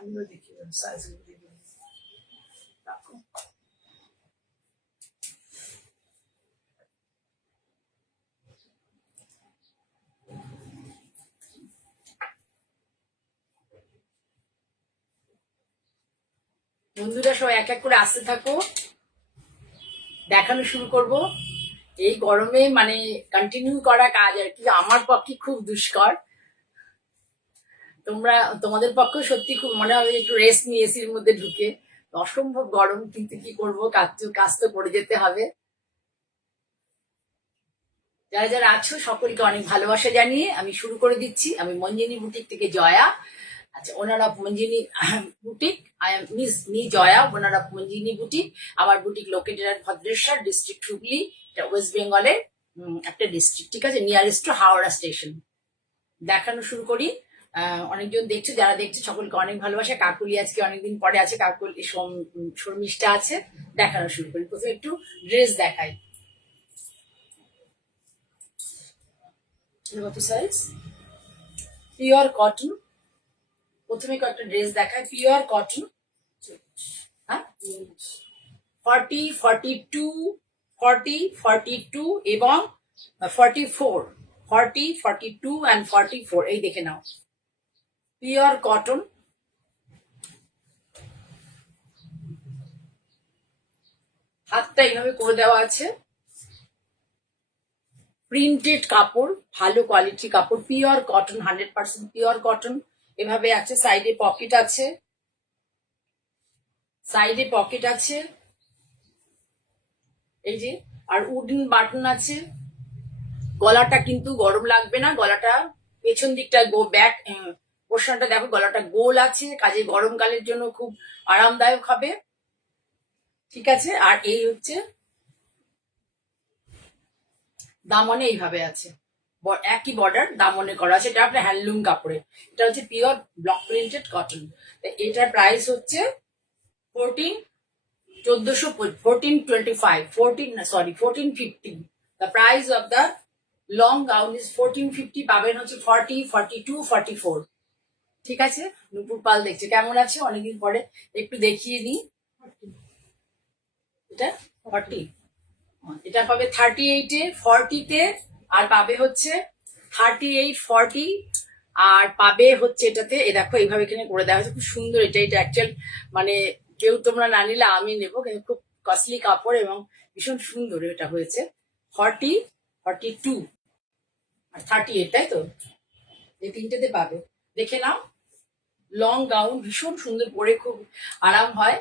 দামগুলো দেখি, সাইজগুলো দেখি। বন্ধুরা সবাই এক এক করে আসতে থাকো, দেখানো শুরু করব। এই গরমে মানে কন্টিনিউ করা কাজ আর কি আমার পক্ষে খুব দুষ্কর। তোমাদের পক্ষেও সত্যি খুব মনে হবে একটু রেস্ট নিয়ে এসির মধ্যে ঢুকে। অসম্ভব গরম, কিন্তু কি করব, কাজ তো করে যেতে হবে। যারা যারা আছো সকলকে অনেক ভালোবাসা জানিয়ে আমি শুরু করে দিচ্ছি। আমি মঞ্জিনী বুটিক থেকে জয়া। আচ্ছা, owner of Manjini boutique, I am Miss me Jaya, owner of Manjini boutique. আমার boutique located at Bhadreswar district, Hooghly, এটা ওয়েস্ট বেঙ্গলের একটা ডিস্ট্রিক্ট, ঠিক আছে, নিয়ারেস্ট টু হাওড়া স্টেশন। দেখানো শুরু করি। অনেকজন দেখছে, যারা দেখছে সকলকে অনেক ভালোবাসা। কাকুলি আজকে অনেকদিন পরে আছে, কাকুলি শর্মিষ্ঠা আছে। দেখানো শুরু করি। প্রথমে একটু ড্রেস দেখাই। কত সাইজ? Pure cotton. প্রথমে কয়েকটা ড্রেস দেখায়, পিওর কটন। হ্যাঁ, 40, 42, 40, 42 এবং 44, 40, 42 and 44। এই দেখে নাও, পিওর কটন। হাতটা এইভাবে করে দেওয়া আছে। প্রিন্টেড কাপড়, ভালো কোয়ালিটি কাপড়, পিওর কটন, 100% পিওর কটন। এভাবে আছে, সাইডে পকেট আছে, সাইডে পকেট আছে এই যে, আর উডেন বাটন আছে। গলাটা কিন্তু গরম লাগবে না, গলাটা পেছন দিকটা ব্যাক পোর্শনটা দেখো, গলাটা গোল আছে, কাজে গরমকালের জন্য খুব আরামদায়ক হবে, ঠিক আছে। আর এই হচ্ছে দামনে এইভাবে আছে, একই বর্ডার দামনে করা আছে। এটা আপনার হ্যান্ডলুম কাপড়ে, এটা হচ্ছে পিওর ব্লক প্রিন্টেড কটন। এটার প্রাইস হচ্ছে 1450। The price of the long gown is 1450। পাবেন হচ্ছে 40, 42, 44, ঠিক আছে। নুপুর পাল দেখছে, কেমন আছে অনেকদিন পরে, একটু দেখিয়ে দিই। এটা 40, এটা পাবে 38-এ, 40-তে, আর পাবে হচ্ছে 38, 40, আর পাবে হচ্ছে এটাতে। এ দেখো এইভাবে এখানে করে দেওয়া হয়েছে, খুব সুন্দর। এটা অ্যাকচুয়াল মানে কেউ তোমরা না নিলে আমি নেবো, কিন্তু খুব কস্টলি কাপড় এবং ভীষণ সুন্দর এটা হয়েছে। 40, 42 আর 38, তাই তো, এই তিনটেতে পাবে, দেখে নাও। লং গাউন, ভীষণ সুন্দর, পরে খুব আরাম হয়,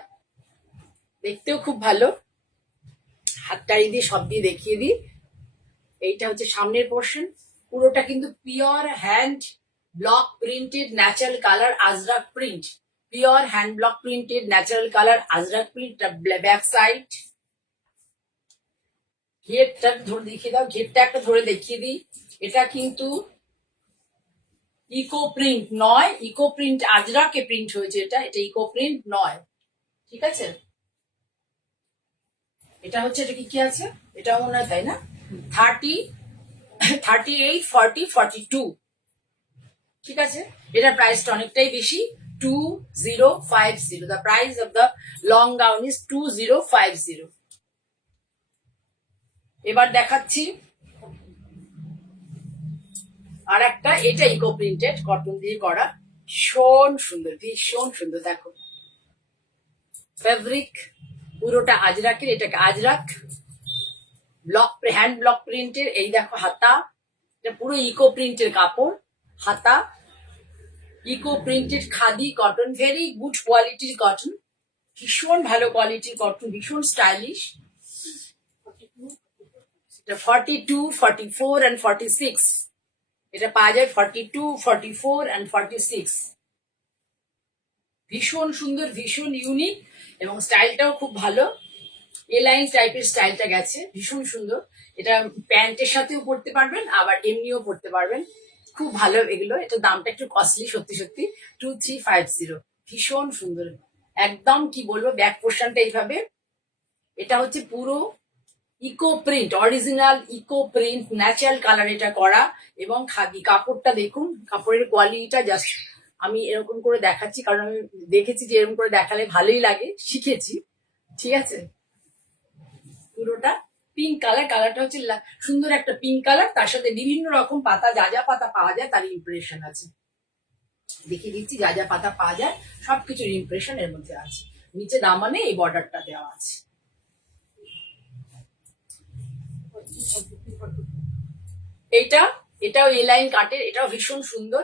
দেখতেও খুব ভালো। হাতটাই দিয়ে সব দিয়ে দেখিয়ে দিই। এইটা হচ্ছে সামনের পোর্শন, পুরোটা কিন্তু pure hand block printed natural colour Ajrakh print, pure hand block printed natural colour Ajrakh print. Back side, ঘেরটা ধরে দেখিয়ে দাও, ঘেরটা একটা ধরে দেখিয়ে দিই। এটা কিন্তু ইকো প্রিন্ট নয়, ইকো প্রিন্ট আজরাকে প্রিন্ট হয়েছে, এটা ইকো প্রিন্ট নয়, ঠিক আছে। এটা হচ্ছে, এটা কি আছে, এটা মনে হয় তাই না, 30, 38, 40, 42, ঠিক আছে। এটার প্রাইসটা অনেকটাই বেশি, 2050। The price of the long gown is 2050। এবার দেখাচ্ছি আর একটা, এটা ইকো প্রিন্টেড কটন দিয়ে করা, ভীষণ সুন্দর, ভীষণ সুন্দর। দেখো ফেব্রিক পুরোটা আজরাকের, এটাকে আজরাক ব্লক হ্যান্ড ব্লক প্রিন্টের। এই দেখো হাতা, এটা পুরো ইকো প্রিন্টের কাপড়, হাতা eco printed khadi cotton, very good কোয়ালিটির কটন, ভীষণ ভালো কোয়ালিটির কটন, ভীষণ স্টাইলিশ। এটা 42, 44 and 46, এটা পাওয়া যায় 42, 44 and 46। ভীষণ সুন্দর, ভীষণ ইউনিক, এবং স্টাইলটাও খুব ভালো, এ লাইন টাইপের স্টাইলটা গেছে, ভীষণ সুন্দর। এটা প্যান্টের সাথেও পরতে পারবেন, আবার এমনিও পরতে পারবেন, খুব ভালো এগুলো। এটা দামটা একটু কস্টলি সত্যি সত্যি, 2350। ভীষণ সুন্দর, একদম কি বলবো, ব্যাক পোর্শনটা এইভাবে। এটা হচ্ছে পুরো eco print, original eco print natural colour এটা করা, এবং খাদি কাপড়টা দেখুন, কাপড়ের কোয়ালিটিটা জাস্ট আমি এরকম করে দেখাচ্ছি কারণ আমি দেখেছি যে এরকম করে দেখালে ভালোই লাগে, শিখেছি। ঠিক আছে, পুরোটা পিঙ্ক কালার, কালারটা হচ্ছে সুন্দর একটা পিঙ্ক কালার, তার সাথে বিভিন্ন রকম পাতা, যা যা পাতা পাওয়া যায় তার ইমপ্রেশন আছে। দেখিয়ে দিচ্ছি যা যা পাতা পাওয়া যায় সবকিছুর ইমপ্রেশন এর মধ্যে আছে। নিচে দামানে এই বর্ডারটা দেওয়া আছে। এটাও এ লাইন কাটের, এটাও ভীষণ সুন্দর,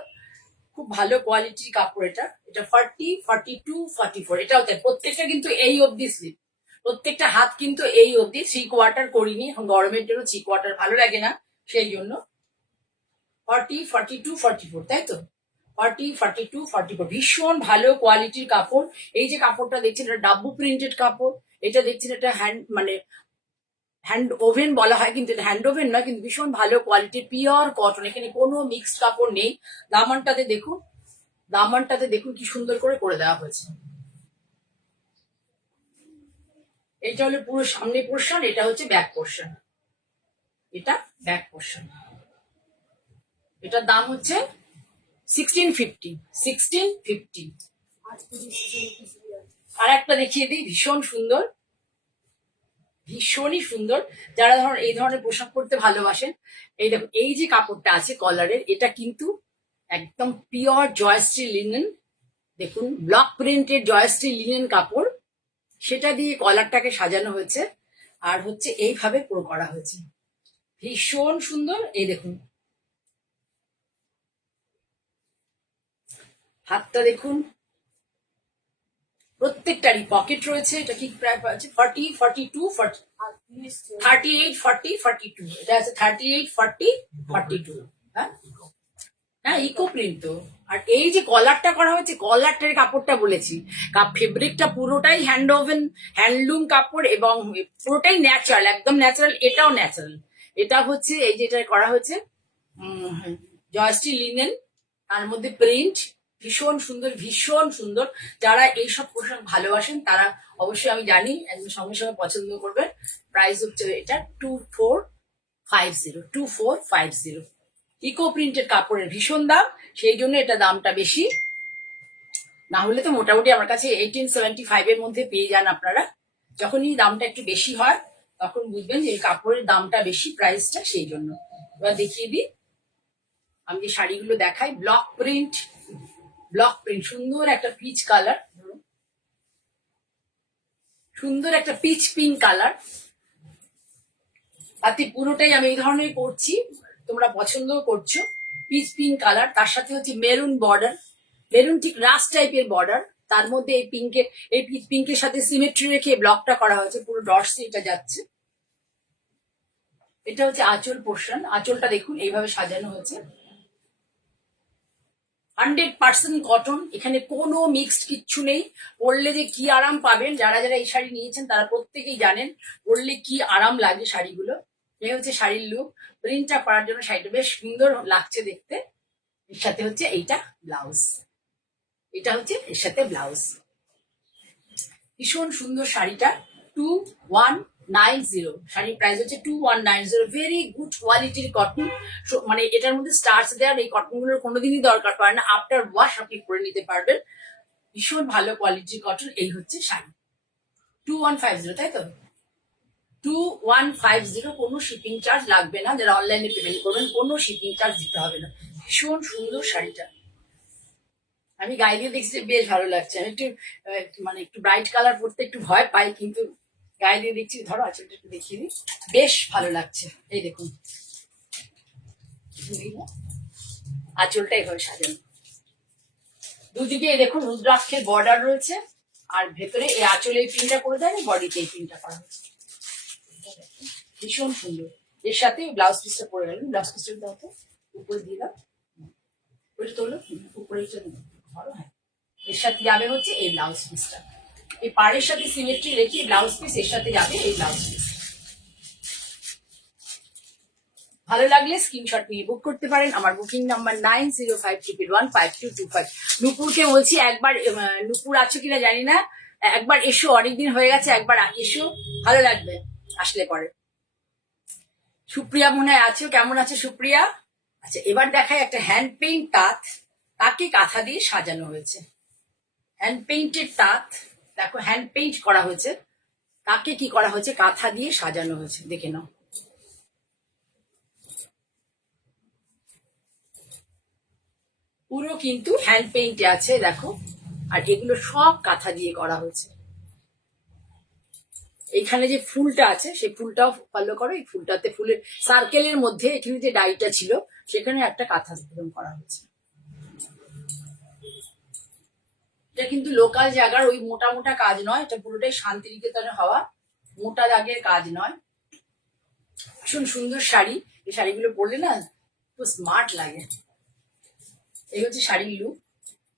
খুব ভালো কোয়ালিটির কাপড়। এটা 40, 42, 44, এটাও তাই। প্রত্যেকটা কিন্তু এই অবধি স্লিপ, প্রত্যেকটা হাত কিন্তু এই অবধি। 3/4 করিনি, এখন গরমের জন্য 3/4 ভালো লাগে না, সেই জন্য 40, 42, 44, তাই তো? 40, 42, 44 ভীষণ ভালো কোয়ালিটির কাপড়। এই যে কাপড়টা দেখছেন এটা ডাব্বু প্রিন্টেড কাপড়। এটা দেখছেন এটা হ্যান্ড ওভেন বলা হয়, কিন্তু এটা হ্যান্ড ওভেন নয়, কিন্তু ভীষণ ভালো কোয়ালিটির পিওর কটন, এখানে কোনো মিক্সড কাপড় নেই। দামানটাতে দেখুন কি সুন্দর করে করে দেওয়া হয়েছে। এটা হলো পুরো সামনে পোর্শন, এটা হচ্ছে ব্যাক পোর্শন। এটা ব্যাক পোর্শন। এটার দাম হচ্ছে 1650। 1650। আর একটা দেখিয়ে দিই, ভীষণ সুন্দর, ভীষণই সুন্দর। যারা ধরুন এই ধরনের পোশাক পরতে ভালোবাসেন, এই দেখুন এই যে কাপড়টা আছে কলারের, এটা কিন্তু একদম পিওর জয়শ্রী লিনেন। দেখুন ব্লক প্রিন্টেড জয়শ্রী লিনেন কাপড়, সেটা দিয়ে কলারটাকে সাজানো হয়েছে, আর হচ্ছে এইভাবে পুরো করা হয়েছে, ভীষণ সুন্দর। এই দেখুন হাতটা দেখুন, প্রত্যেকটারই পকেট রয়েছে। এটা কি প্রায় আছে 40, 42, 38, 40, 42, এটা আছে 38, 40, 42। হ্যাঁ হ্যাঁ, ইকো প্রিন্ট তো। আর এই যে কলারটা করা হয়েছে, কলারটার কাপড়টা বলেছি, ফেব্রিকটা পুরোটাই হ্যান্ড ওভেন হ্যান্ডলুম কাপড়, এবং পুরোটাই ন্যাচারাল, একদম ন্যাচারাল। এটাও ন্যাচারাল। এটা হচ্ছে এই যেটা করা হয়েছে জয়শ্রী লিনেন, তার মধ্যে প্রিন্ট, ভীষণ সুন্দর, ভীষণ সুন্দর। যারা এইসব পোশাক ভালোবাসেন তারা অবশ্যই, আমি জানি, একদম সঙ্গে সঙ্গে পছন্দ করবেন। প্রাইস হচ্ছে এটা 2450, 2450। ইকো প্রিন্টেড কাপড়ের ভীষণ দাম, সেই জন্য এটা দামটা বেশি। না হলে তো মোটামুটি আমার কাছে 1875 এর মধ্যে পেয়ে যান আপনারা। যখনই দামটা একটু বেশি হয় তখন বুঝবেন যে কাপড়ের দামটা বেশি, প্রাইসটা, সেই জন্য। এবার দেখিয়ে দিই, আমি যে শাড়িগুলো দেখাই, ব্লক প্রিন্ট, সুন্দর একটা পিচ কালার, সুন্দর একটা পিচ পিঙ্ক কালার। তাতে পুরোটাই আমি এই ধরনের করছি, তোমরা পছন্দ করছো। পিচ পিঙ্ক কালার, তার সাথে হচ্ছে মেরুন বর্ডার, মেরুন ঠিক রাস্ট টাইপের বর্ডার, তার মধ্যে এই পিঙ্কের, এই পিচ পিঙ্কের সাথে সিমেট্রি রেখে ব্লকটা করা হয়েছে, পুরো ডটস এটা যাচ্ছে। এটা হচ্ছে আঁচল পোর্শন, আঁচলটা দেখুন এইভাবে সাজানো হয়েছে। 100% কটন, এখানে কোনো মিক্সড কিচ্ছু নেই। পরলে যে কি আরাম পাবেন, যারা যারা এই শাড়ি নিয়েছেন তারা প্রত্যেকেই জানেন পরলে কি আরাম লাগে শাড়িগুলো। এই হচ্ছে শাড়ির লুক। প্রিন্টটা করার জন্য শাড়িটা বেশ সুন্দর লাগছে দেখতে। এর সাথে হচ্ছে এইটা ব্লাউজ, এটা হচ্ছে এর সাথে ব্লাউজ। ভীষণ সুন্দর শাড়িটা, 2190। শাড়ির প্রাইস হচ্ছে 2190। ভেরি গুড কোয়ালিটির কটন, মানে এটার মধ্যে স্টার্চ দেওয়ার, এই কটন গুলোর কোনোদিনই দরকার পড়ে না, আফটার ওয়াশ আপনি পরে নিতে পারবেন। ভীষণ ভালো কোয়ালিটির কটন। এই হচ্ছে শাড়ি 2150, তাই তো? 2150, কোনো শিপিং চার্জ লাগবে না। যারা অনলাইনে পেমেন্ট করবেন কোনো শিপিং চার্জ দিতে হবে না। ভীষণ সুন্দর শাড়িটা, আমি গায়ে দিয়ে দেখছি বেশ ভালো লাগছে। আমি একটু মানে একটু ব্রাইট কালার পরতে একটু ভয় পাই, কিন্তু গায়ে দিয়ে দেখছি, ধরো আঁচলটা একটু দেখিয়ে দিই, বেশ ভালো লাগছে। এই দেখুন আঁচলটা এইভাবে সাজানো, দুদিকে দেখুন রুদ্রাক্ষের বর্ডার রয়েছে, আর ভেতরে এই আঁচলে এই পিনটা করে দেয়, বডিতে এই পিনটা করা হয়েছে, ভীষণ সুন্দর। এর সাথে ব্লাউজ পিসটা পরে গেল, ব্লাউজ পিসটা দাও তো, উপরে দিয়ে দাও, ওইটা তোলো, উপরে ধরো। হ্যাঁ, এর সাথে যাবে হচ্ছে এই ব্লাউজ পিসটা, এই পাড়ের সাথে সিমেট্রি রেখে ব্লাউজ পিস এর সাথে যাবে এই ব্লাউজ পিস। ভালো লাগলে স্ক্রিনশট নিয়ে বুক করতে পারেন। আমার বুকিং নাম্বার 9053115225। নুপুরকে বলছি একবার, নুপুর আছো কিনা জানি না, একবার এসো, অনেকদিন হয়ে গেছে, একবার এসো, ভালো লাগবে আসলে পরে। সুপ্রিয়া মনে হয় আছো, কেমন আছে সুপ্রিয়া? আচ্ছা, এবার দেখাই একটা হ্যান্ড পেইন্ট তাঁত, তাকে কাঁথা দিয়ে সাজানো হয়েছে। হ্যান্ড পেইন্টেড তাঁত, দেখো হ্যান্ড পেইন্ট করা হয়েছে, তাকে কি করা হয়েছে, কাঁথা দিয়ে সাজানো হয়েছে, দেখে নাও। পুরো কিন্তু হ্যান্ড পেইন্টে আছে দেখো, আর এগুলো সব কাঁথা দিয়ে করা হয়েছে। এখানে যে ফুলটা আছে সেই ফুলটাও ফলো করো, এই ফুলটাতে ফুলের সার্কেলের মধ্যে এখানে যে ডাইটা ছিল সেখানে একটা কাঁথা করা হয়েছে। এটা কিন্তু লোকাল জায়গার ওই মোটা মোটা কাজ নয়, এটা পুরোটাই শান্তিনিকেতনে হওয়া, মোটা দাগের কাজ নয়। ভীষণ সুন্দর শাড়ি, এই শাড়িগুলো পরলে না খুব স্মার্ট লাগে। এই হচ্ছে শাড়ির লুক।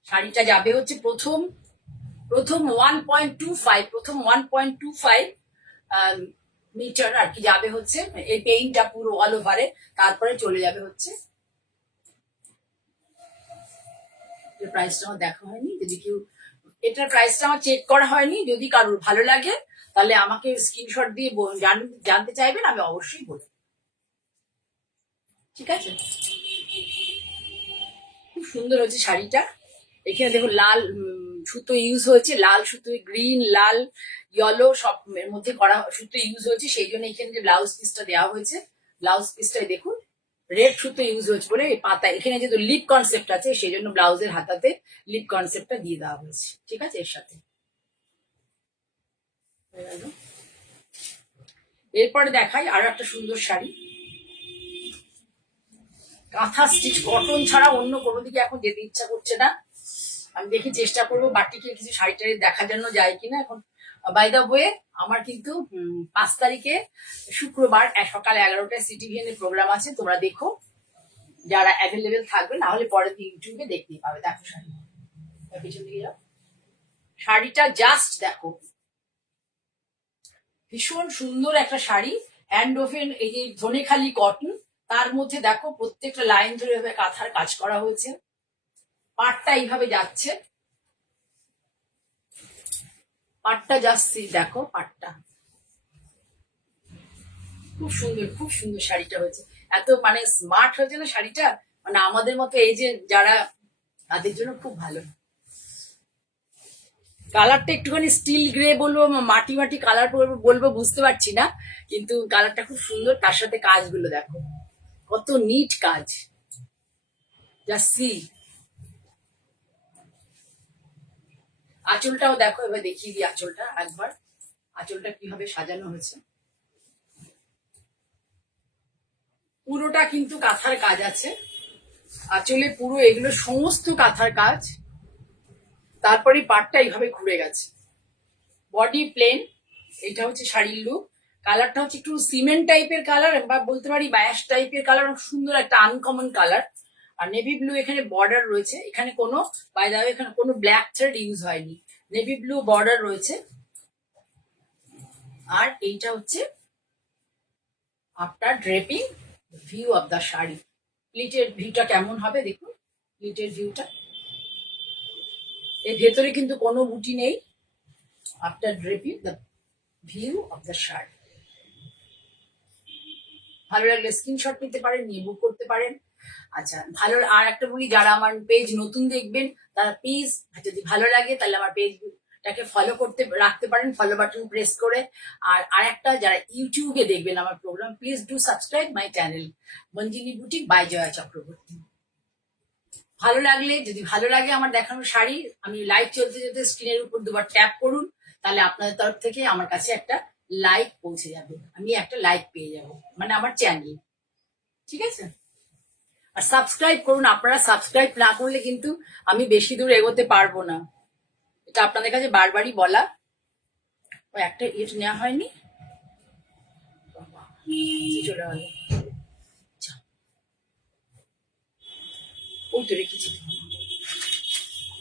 শাড়িটা যাবে হচ্ছে প্রথম 1.25 মিটার আর কি যাবে হচ্ছে এই পেইন্টটা পুরো অল ওভারে, তারপরে চলে যাবে হচ্ছে। প্রাইসটা আমার দেখা হয়নি, যদি কেউ এটার প্রাইসটা আমার চেক করা হয়নি, যদি কারোর ভালো লাগে তাহলে আমাকে স্ক্রিনশট দিয়ে জানতে চাইবেন, আমি অবশ্যই বলবো। ঠিক আছে, খুব সুন্দর হচ্ছে শাড়িটা। এখানে দেখো লাল সুতো ইউজ হয়েছে, লাল সুতো, গ্রিন, লাল, ইয়েলো সব এর মধ্যে করা সুতো ইউজ হয়েছে, সেই জন্য এখানে যে ব্লাউজ পিসটা দেওয়া হয়েছে, ব্লাউজ পিসটাই দেখুন রেড সুতো ইউজ হয়েছে বলে পাতা, এখানে যেহেতু লিপ কনসেপ্ট আছে সেই জন্য ব্লাউজের হাতাতে লিপ কনসেপ্টটা দিয়ে দেওয়া হয়েছে। ঠিক আছে, এর সাথে এরপরে দেখাই আরো একটা সুন্দর শাড়ি, কাঁথা স্টিচ কটন ছাড়া অন্য কোনো দিকে এখন যেতে ইচ্ছা করছে না। আমি দেখি চেষ্টা করবো বাটিকে কিছু শাড়ি টাড়ি দেখার জন্য যায় কিনা। এখন বাই দা ওয়ে আমার কিন্তু 5 তারিখে শুক্রবার সকাল 11টায় সিটিভিএন এর প্রোগ্রাম আছে, তোমরা দেখো যারা অ্যাভেলেবেল থাকবে, না হলে পরের দিন ইউটিউবে দেখতেই পাবে। দেখো শাড়ি, পিছন দিকে যাও, শাড়িটা জাস্ট দেখো, ভীষণ সুন্দর একটা শাড়ি, হ্যান্ড ওভেন, এই যে ধনেখালি কটন, তার মধ্যে দেখো প্রত্যেকটা লাইন ধরে কাঁথার কাজ করা হয়েছে, পাটটা এইভাবে যাচ্ছে, পাটটা যাচ্ছে দেখো, পাটটা খুব সুন্দর, খুব সুন্দর শাড়িটা হয়েছে, এত মানে স্মার্ট হয়েছে না শাড়িটা, মানে আমাদের মতো এই যে যারা, তাদের জন্য খুব ভালো। কালারটা একটুখানি স্টিল গ্রে বলবো, মাটি মাটি কালার বলবো বুঝতে পারছি না, কিন্তু কালারটা খুব সুন্দর, তার সাথে কাজগুলো দেখো কত নিট কাজ, জাস্ট সি। আঁচলটাও দেখো, এবার দেখিয়ে দিই আঁচলটা একবার, আঁচলটা কিভাবে সাজানো হয়েছে, পুরোটা কিন্তু কাঁথার কাজ আছে আঁচলে, পুরো এগুলো সমস্ত কাঁথার কাজ, তারপরে পাটটা এইভাবে ঘুরে গেছে, বডি প্লেন। এটা হচ্ছে শাড়ির লুক, কালারটা হচ্ছে একটু সিমেন্ট টাইপের কালার বা বলতে পারি ব্যাশ টাইপের কালার, সুন্দর একটা আনকমন কালার। আর নেভি ব্লু এখানে বর্ডার রয়েছে, এখানে কোনো বাই দা ওয়ে এখানে কোনো ব্ল্যাক থ্রেড ইউজ হয়নি, নেভি ব্লু বর্ডার রয়েছে। আর এইটা হচ্ছে after draping view of the sari, প্লিটের ভিউটা কেমন হবে দেখুন, প্লিটের ভিউটা, এর ভেতরে কিন্তু কোনো বুটি নেই। After draping the view of the sari, ভালো লাগলে স্ক্রিনশট নিতে পারেন, নিয়ে বুক করতে পারেন। আচ্ছা, ভালো আর একটা বলি, যারা আমার পেজ নতুন দেখবেন তারা প্লিজ যদি ভালো লাগে তাহলে আমার পেজটাকে ফলো করতে রাখতে পারেন, ফলো বাটন প্রেস করে। আর আরেকটা, যারা ইউটিউবে দেখবেন আমার programme, please do subscribe my channel Manjini boutique by Jaya Chakraborty. ভালো লাগলে, যদি ভালো লাগে আমার দেখানো শাড়ি, আমি লাইভ চলতে চলতে স্ক্রিনের উপর দুবার ট্যাপ করুন, তাহলে আপনাদের তরফ থেকে আমার কাছে একটা লাইক পৌঁছে যাবে, আমি একটা লাইক পেয়ে যাব, মানে আমার চ্যানেল। ঠিক আছে, আর সাবস্ক্রাইব করুন, আপনারা সাবস্ক্রাইব না করলে কিন্তু আমি বেশি দূর এগোতে পারবো না, এটা আপনাদের কাছে বারবারই বলা। ও একটা ইট নেওয়া হয়নি, চলে গেল, ওই তো রেখেছি।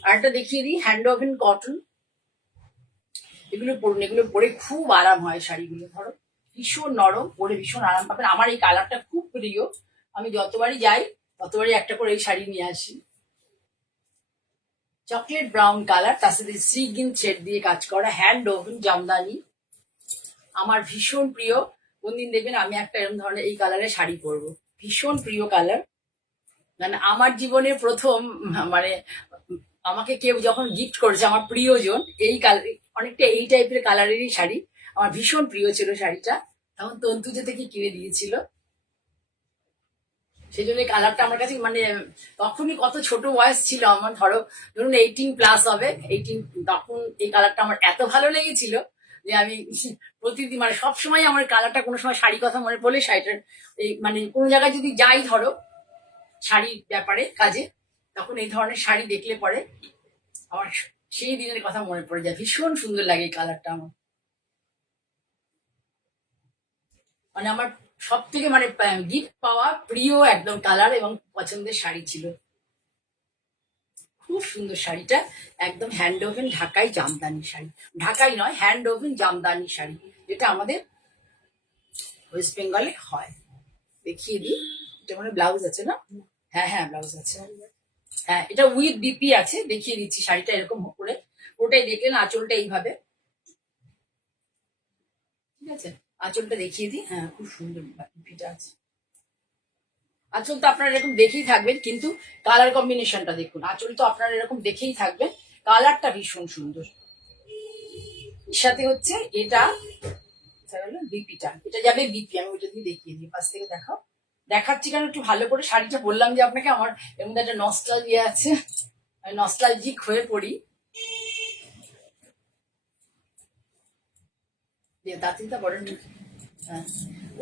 আরেকটা দেখিয়ে দিই, হ্যান্ড ওভেন কটন, এগুলো পরুন, এগুলো পরে খুব আরাম হয় শাড়িগুলো, ধরো ভীষণ নরম, পরে ভীষণ আরাম পাবেন। আমার এই কালারটা খুব প্রিয়, আমি যতবারই যাই ততবারই একটা করে এই শাড়ি নিয়ে আসি, চকলেট ব্রাউন কালার, তার সাথে সিগিন থ্রেড দিয়ে কাজ করা, হ্যান্ড ওভেন জামদানি, আমার ভীষণ প্রিয়। কোনদিন দেখবেন আমি একটা এরকম ধরনের এই কালারের শাড়ি পরবো, ভীষণ প্রিয় কালার। মানে আমার জীবনে প্রথম মানে আমাকে কেউ যখন গিফট করেছে আমার প্রিয়জন এই কালার, অনেকটা এই টাইপের কালারেরই শাড়ি, আমার ভীষণ প্রিয় ছিল শাড়িটা, তখন তন্তুজা থেকে কিনে দিয়েছিল। সেই জন্য কালারটা আমার কাছে মানে তখনই কত ছোট বয়স ছিল আমার, ধরো ধরুন 18+ হবে, 18, তখন এই কালারটা আমার এত ভালো লেগেছিল যে আমি প্রতিদিন মানে সবসময় আমার কালারটা, কোনো সময় শাড়ি কথা মনে পড়লে শাড়িটার এই মানে কোনো জায়গায় যদি যাই ধরো শাড়ির ব্যাপারে কাজে, তখন এই ধরনের শাড়ি দেখলে পরে আমার সেই দিনের কথা মনে পড়ে যায়, ভীষণ সুন্দর লাগে এই কালারটা আমার। মানে আমার সব থেকে মানে গিফট পাওয়া প্রিয় একদম কালার এবং পছন্দের শাড়ি ছিল। খুব সুন্দর শাড়িটা, একদম হ্যান্ড ওভেন ঢাকাই জামদানি শাড়ি, ঢাকাই নয় হ্যান্ড ওভেন জামদানি শাড়ি, যেটা আমাদের ওয়েস্ট বেঙ্গলে হয়। দেখিয়ে দিই, এটা মানে ব্লাউজ আছে না? হ্যাঁ হ্যাঁ ব্লাউজ আছে, হ্যাঁ এটা উইথ বিপি আছে, দেখিয়ে দিচ্ছি শাড়িটা এরকম করে, ওটাই দেখলেন আঁচলটা এইভাবে, ঠিক আছে আঁচলটা দেখিয়ে দিই, হ্যাঁ খুব সুন্দর বিপিটা আছে। আঁচল তো আপনারা এরকম দেখেই থাকবেন, কিন্তু কালার কম্বিনেশনটা দেখুন, আঁচল তো আপনারা এরকম দেখেই থাকবেন, কালারটা ভীষণ সুন্দর। এর সাথে হচ্ছে এটা বিপিটা, এটা যাবে বিপি, আমি ওইটা দিয়ে দেখিয়ে দিই, পাশ থেকে দেখাও, দেখাচ্ছি কেন একটু ভালো করে, শাড়িটা বললাম যে আপনাকে আমার এর মধ্যে একটা নস্টালজিয়া আছে, আমি নস্টালজিক হয়ে পড়ি। তাঁতিটা বড়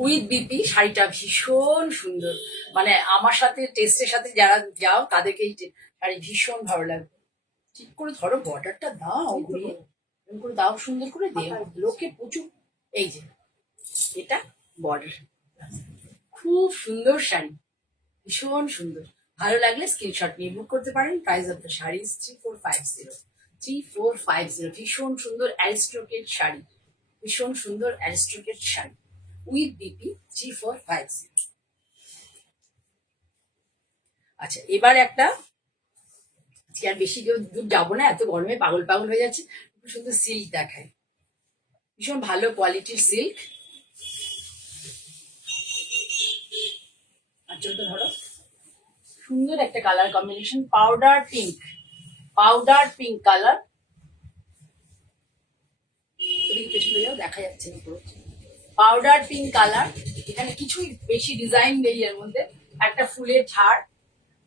উইথ বিপি শাড়িটা ভীষণ সুন্দর, মানে আমার সাথে টেস্টের সাথে যারা যাও তাদেরকে এই শাড়ি ভীষণ ভালো লাগবে। ঠিক করে ধরো বর্ডারটা দাও, ঘুরিয়ে এরকম করে দাও, সুন্দর করে দে, লোকে প্রচুর। এই যে এটা বর্ডার, খুব সুন্দর শাড়ি, ভীষণ সুন্দর, ভালো লাগলে স্ক্রিনশট নিয়ে বুক করতে পারেন। প্রাইস অফ দ্য শাড়ি 3450, ভীষণ সুন্দর অ্যারিস্টোক্রেট শাড়ি, ভীষণ সুন্দর অ্যারিস্টোক্রেট শাড়ি উইথ বিপি 3450। আচ্ছা এবার একটা, আজকে আর বেশি কেউ দূর যাবো না, এত গরমে পাগল পাগল হয়ে যাচ্ছে, খুব সুন্দর সিল্ক দেখায়, ভীষণ ভালো কোয়ালিটির সিল্ক। আঁচলটা ধরো, সুন্দর একটা colour combination, powder pink, powder pink colour, পেছনে যাও দেখা যাচ্ছে না পুরো, পাউডার পিঙ্ক কালার, এখানে কিছুই বেশি ডিজাইন নেই এর মধ্যে, একটা ফুলের ঝাড়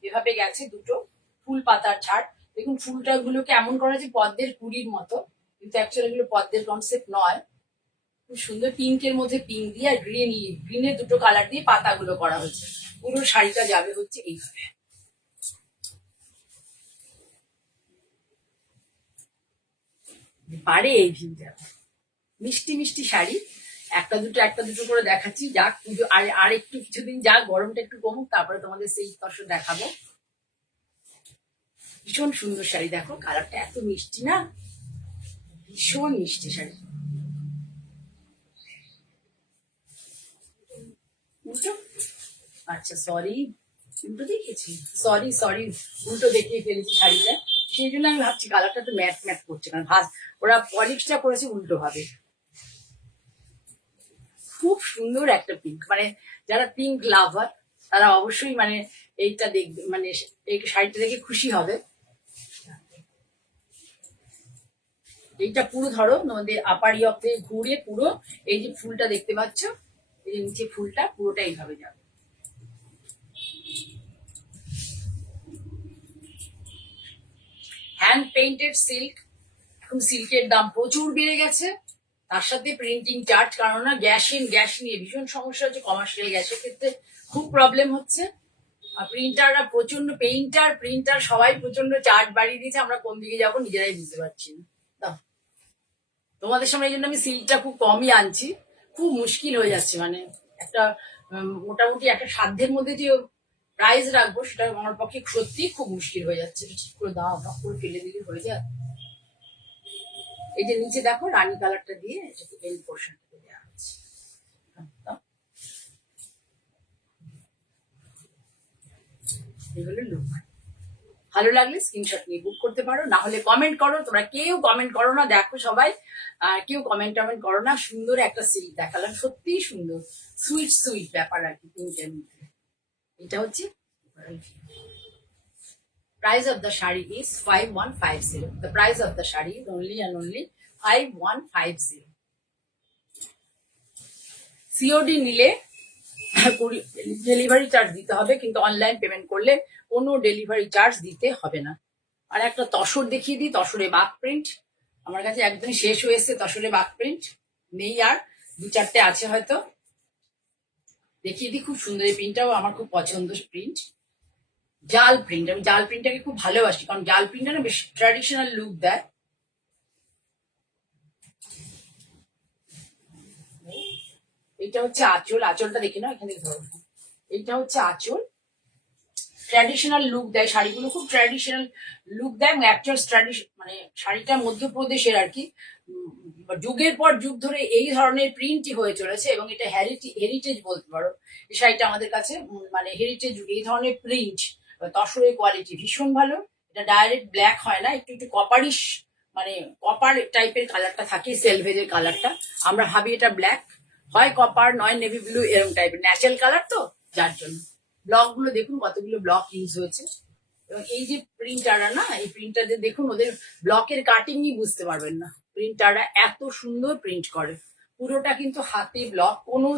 এভাবে গেছে, দুটো ফুল পাতার ঝাড়, দেখুন ফুলটা গুলোকে এমন করা যে পদ্মের কুড়ির মতো, কিন্তু অ্যাকচুয়ালি এগুলো পদ্মের কনসেপ্ট নয়, খুব সুন্দর পিঙ্কের মধ্যে পিঙ্ক দিয়ে আর গ্রিনের দুটো কালার দিয়ে পাতাগুলো করা হয়েছে, পুরো শাড়িটা যাবে হচ্ছে এইভাবে। পারে এই ভিউটা, মিষ্টি মিষ্টি শাড়ি, একটা দুটো করে দেখাচ্ছি, যাক পুজো আর একটু কিছুদিন যাক, গরমটা একটু কমুক, তারপরে তোমাদের সেই দর্শন দেখাবো। ভীষণ সুন্দর শাড়ি, দেখো কালারটা এত মিষ্টি না, ভীষণ মিষ্টি শাড়ি। উল্টো, আচ্ছা সরি উল্টো দেখেছি, সরি সরি উল্টো দেখিয়ে ফেলেছি শাড়িটা, সেই জন্য আমি ভাবছি কালারটা তো ম্যাট ম্যাট করছে, কারণ ওরা পলিশটা করেছে উল্টো ভাবে। খুব সুন্দর একটা পিঙ্ক, মানে যারা পিঙ্ক লাভার তারা অবশ্যই মানে এইটা দেখবে, মানে এই শাড়িটা দেখে খুশি হবে। এইটা পুরো ধরো আমাদের আপার ইয়ক থেকে ঘুরে পুরো এই যে ফুলটা দেখতে পাচ্ছ, এই যে নিচে ফুলটা পুরোটা এইভাবে যাবে। হ্যান্ড পেইন্টেড সিল্ক, এখন সিল্কের দাম প্রচুর বেড়ে গেছে, তার সাথে প্রিন্টিং চার্জ, কারণ না গ্যাস নিয়ে ভীষণ সমস্যা হচ্ছে, কমার্শিয়াল গ্যাসের ক্ষেত্রে খুব প্রবলেম হচ্ছে, আর প্রিন্টাররা প্রচন্ড, প্রিন্টার সবাই প্রচন্ড চার্জ বাড়িয়ে দিয়েছে, আমরা কোন দিকে যাবো নিজেরাই বুঝতে পারছি না। তোমাদের সামনে এই জন্য আমি সিল্কটা খুব কমই আনছি, খুব মুশকিল হয়ে যাচ্ছে, মানে একটা মোটামুটি একটা সাধ্যের মধ্যে যে প্রাইস রাখবো সেটা আমার পক্ষে সত্যি খুব মুশকিল হয়ে যাচ্ছে, ঠিক করে দাও টক করে ফেলে দিলে হয়ে যায়। এই যে নিচে দেখো রানী কালারটা দিয়ে এটাকে এই পোর্শনটা দেওয়া হচ্ছে, এগুলো লুক, ভালো লাগলে স্ক্রিনশট নিয়ে বুক করতে পারো, না হলে কমেন্ট করো, তোমরা কেউ কমেন্ট করো না, দেখো সবাই কেউ কমেন্ট করো না, সুন্দর একটা সিল্ক দেখালাম, সত্যি সুন্দর সুইট সুইট ব্যাপার আর কি পিঙ্কের মধ্যে। এটা হচ্ছে Price of the shari is 5150. The price of the shari is only and only 5150. COD নিলে ডেলিভারি চার্জ দিতে হবে, কিন্তু অনলাইন পেমেন্ট করলে কোনো ডেলিভারি চার্জ দিতে হবে না। আর একটা তসর দেখিয়ে দিই, তসরে বাঘ প্রিন্ট আমার কাছে একদমই শেষ হয়ে এসছে। তসরে বাঘ প্রিন্ট নেই, আর 2-4টে আছে হয়তো, দেখিয়ে দিই। খুব সুন্দর এই প্রিন্টটাও আমার খুব পছন্দ প্রিন্ট, জাল প্রিন্ট। আমি জাল প্রিন্টটাকে খুব ভালোবাসি, কারণ জাল প্রিন্টটা না বেশ ট্র্যাডিশনাল লুক দেয়। এইটা হচ্ছে আঁচল, আঁচলটা দেখে নাও এখানে ধরো। এইটা হচ্ছে আঁচল, ট্র্যাডিশনাল লুক দেয় শাড়িগুলো, খুব ট্র্যাডিশনাল লুক দেয়। এবং অ্যাকচুয়াল ট্র্যাডিশন মানে শাড়িটা মধ্যপ্রদেশের আর কি। যুগের পর যুগ ধরে এই ধরনের প্রিন্টই হয়ে চলেছে, এবং এটা হেরিটেজ বলতে পারো। এই শাড়িটা আমাদের কাছে মানে হেরিটেজ, এই ধরনের প্রিন্ট, তসরের কোয়ালিটি ভীষণ ভালো। এটা ডাইরেক্ট ব্ল্যাক হয় না, একটু একটু কপারিশ, মানে কপার টাইপের কালারটা থাকে, সেলভেজের কালারটা। আমরা ভাবি এটা ব্ল্যাক, হয় কপার নয় নেভি ব্লু, এরকম টাইপের ন্যাচারাল কালার, তো যার জন্য। ব্লক গুলো দেখুন কতগুলো ব্লক ইউজ হয়েছে। এবং এই যে প্রিন্টাররা না, এই প্রিন্টারদের দেখুন, ওদের ব্লকের কাটিংই বুঝতে পারবেন না। প্রিন্টাররা এত সুন্দর প্রিন্ট করে, পুরোটা কিন্তু হাতে ব্লক, কোনো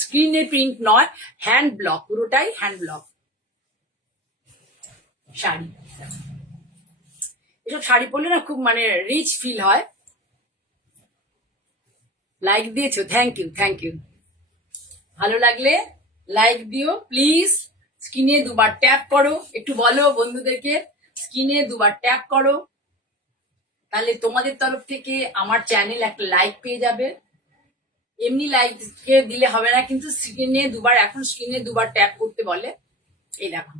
স্ক্রিনে প্রিন্ট নয়, হ্যান্ড ব্লক, পুরোটাই হ্যান্ড ব্লক শাড়ি। এসব শাড়ি পরলে না খুব মানে রিচ ফিল হয়। লাইক দিয়েছো, থ্যাংক ইউ, থ্যাংক ইউ। ভালো লাগলে লাইক দিও প্লিজ। স্ক্রিনে দুবার ট্যাপ করো, একটু বলো বন্ধুদেরকে স্ক্রিনে দুবার ট্যাপ করো, তাহলে তোমাদের তরফ থেকে আমার চ্যানেল একটা লাইক পেয়ে যাবে। এমনি লাইক দিলে হবে না, কিন্তু স্ক্রিনে দুবার, এখন স্ক্রিনে দুবার ট্যাপ করতে বলে। এই দেখো,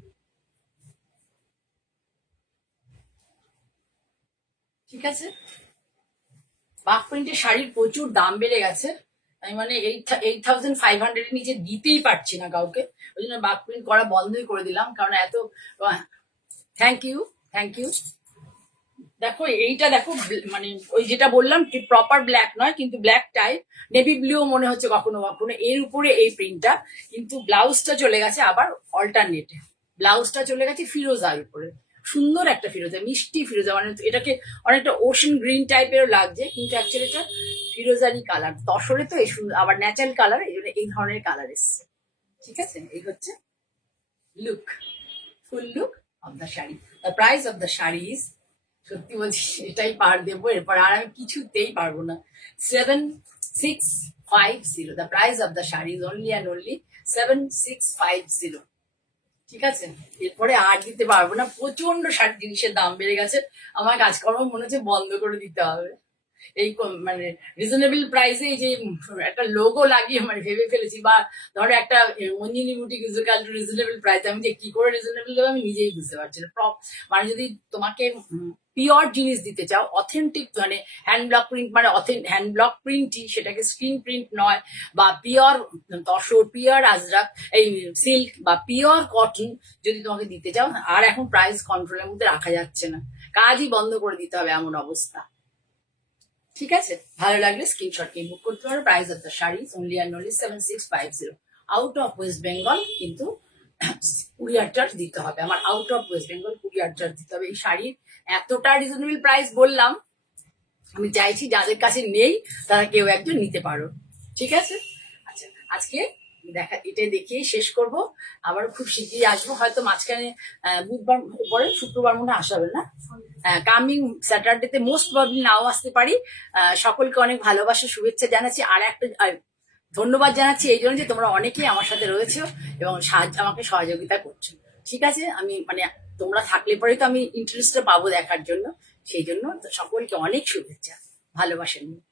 ঠিক আছে। বাঘ প্রিন্টের শাড়ির প্রচুর দাম বেড়ে গেছে। আমি মানে 8,500 এর নিচে দিতেই পারছি না কাউকে, ওই জন্য বাঘ প্রিন্ট করা বন্ধই করে দিলাম, কারণ এত। Thank you, thank you. দেখো এইটা দেখো, মানে ওই যেটা বললাম প্রপার ব্ল্যাক নয়, কিন্তু ব্ল্যাক টাইপ, নেভি ব্লুও মনে হচ্ছে কখনো কখনো এর উপরে এই প্রিন্টটা। কিন্তু ব্লাউজটা চলে গেছে আবার অল্টারনেটে, ব্লাউজটা চলে গেছে ফিরোজার উপরে। সুন্দর একটা ফিরোজা, মিষ্টি ফিরোজা, মানে এটাকে অনেকটা ওশান গ্রিন টাইপেরও লাগছে, কিন্তু অ্যাকচুয়ালি এটা ফিরোজারি কালার। তসরে তো এই সুন্দর, আবার ন্যাচারাল কালার, এই জন্য এই ধরনের কালার এসছে। ঠিক আছে, এই হচ্ছে look, full look of the sari. The price of the sari is, সত্যি বলছি এটাই পার দেবো, এরপর আর আমি কিছুতেই পারবো না। 7650। The price of the sari is only and only 7650। ঠিক আছে, এরপরে আর দিতে পারবো না, প্রচন্ড শাড়ি জিনিসের দাম বেড়ে গেছে। আমার কাজকর্ম মনে হচ্ছে বন্ধ করে দিতে হবে। এই মানে রিজনেবল প্রাইসে এই যে একটা লোগো লাগিয়ে মানে ভেবে ফেলেছি, বা ধরো একটা মঞ্জিনী বুটিক রিজনেবল প্রাইস, আমি যে কি করে রিজনেবল দেবো আমি নিজেই বুঝতে পারছি না। মানে যদি তোমাকে পিওর জিনিস দিতে চাও, অথেন্টিক, মানে হ্যান্ড ব্লক প্রিন্ট, মানে হ্যান্ড ব্লক প্রিন্টই, সেটাকে স্ক্রিন প্রিন্ট নয়, বা পিওর তসর, পিওর আজরাক, এই সিল্ক বা পিওর কটন যদি তোমাকে দিতে চাও, আর এখন প্রাইস কন্ট্রোলের মধ্যে রাখা যাচ্ছে না, কাজই বন্ধ করে দিতে হবে এমন অবস্থা। ঠিক আছে, ভালো লাগলে স্ক্রিনশট নিয়ে বুক করতে পারো। Price of the sari only and only 7650। Out of West Bengal, কিন্তু কুরিয়ার চার্জ দিতে হবে আমার। Out of West Bengal courier charge দিতে হবে। এই শাড়ির এতটা রিজনেবল প্রাইস বললাম, আমি চাইছি যাদের কাছে নেই তারা কেউ একজন নিতে পারো। ঠিক আছে, আচ্ছা আজকে এটা দেখিয়ে শেষ করব। আবার খুব শিগগিরই আসবো, হয়তো মাঝখানে বুধবার পরে শুক্রবার মনে আসা হবে না, কামিং স্যাটারডেতে মোস্ট প্রবলি নাও আসতে পারি। সকলকে অনেক ভালোবাসা শুভেচ্ছা জানাচ্ছি, আর একটা ধন্যবাদ জানাচ্ছি এই জন্য যে তোমরা অনেকেই আমার সাথে রয়েছো এবং আমাকে সহযোগিতা করছো। ঠিক আছে, আমি মানে তোমরা থাকলে পরে তো আমি ইন্টারেস্টটা পাবো দেখার জন্য, সেই জন্য সকলকে অনেক শুভেচ্ছা, ভালোবাসা নিয়ে।